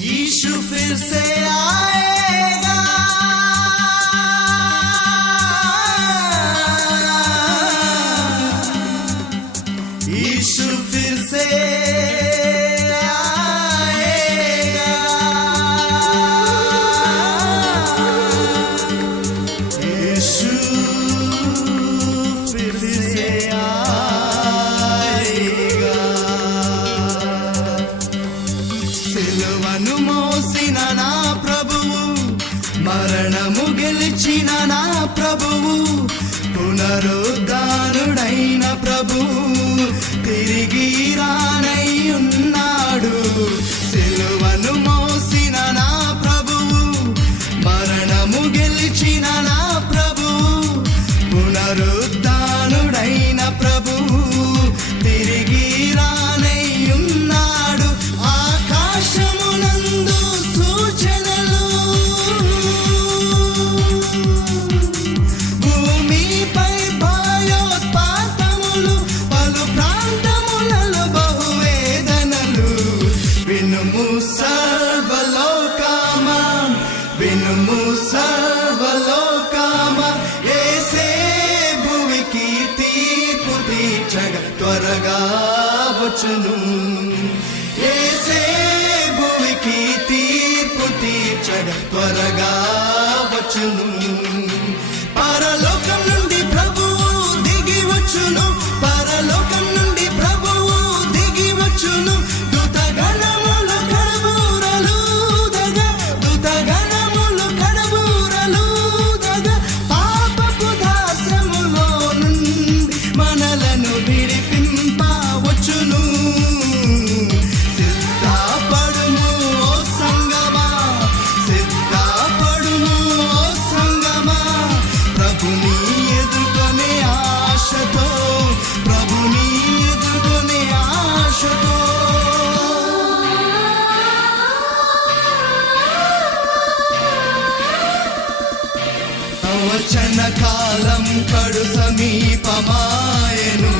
यीशु फिर से आएगा, यीशु फिर से आएगा, यीशु फिर से आएगा। సిలువను మోసిన నా ప్రభువు, మరణము గెలిచిన నా ప్రభువు, పునరుద్ధానుడైన ప్రభువు తిరిగి రానయ్యున్నాడు. సిలువను మోసిన నా ప్రభువు, మరణము గెలిచిన నా ప్రభువు, పునరుద్ధానుడైన ప్రభువు తిరిగి రానయ్యున్నాడు. ఆకాశమునందు సూచనలు, భూమిపై భయోత్పాతములు, పలు ప్రాంతములలో బహువేదనలు. వినుము సర్వలోకమా, వినుము సర్వలోకమా, యేసే భూమికి తీర్పు తీర్చగా త్వరగా వచ్చును. యేసే భూమికి తీర్పు తీర్చగా త్వరగా వచ్చును. పరలోకం నుండి ప్రభువు దిగి వచ్చును, పరలోకం నుండి ప్రభువు దిగి వచ్చును. దూతగణములు కడబూరలూదగా, దూతగణములు కడబూరలూదగా, పాపపు దాస్యములో నుండి మనలను విడిపింప వచ్చును. సిద్ధపడుము ఓ సంగమా, సిద్ధపడుము ఓ సంగమా, ప్రభుని ఎదుర్కొనే ఆశతో, ప్రభుని ఎదుర్కొనే ఆశతో. ప్రవచన కాలం కడు సమీపమాయెను,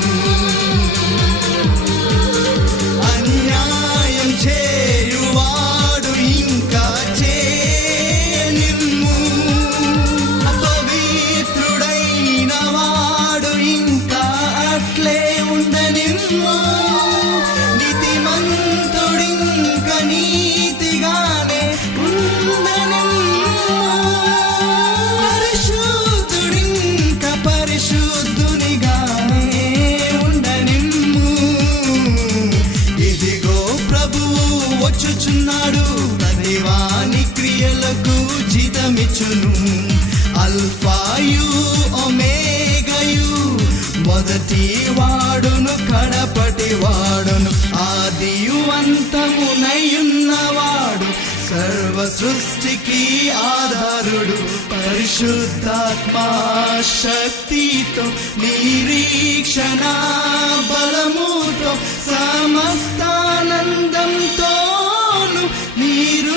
అన్యాయం చేయువాడు ఇంకా చేయనిమ్ము, అపవిత్రుడైన వాడు ఇంకా అట్లే ఉండనిమ్ము, నీతిమంతుడింక నీతిగానే ఉండనిమ్ము, పరిశుద్ధుడింక పరిశుద్ధునిగానే ఉండనిమ్ము. ఇదిగో ప్రభువు వచ్చుచున్నాడు, ప్రతివాని క్రియలకు జీతమిచ్చును. అల్ఫాయు ఒమేగయు, మొదటి వాడును కడపటి వాడును, ఆదియు అంతమునయున్నవాడు, సర్వ సృష్టికి ఆధారుడు, పరిశుద్ధాత్మా శక్తితో, నిరీక్షణ బలముతో, సమస్తానందంతోను నీరు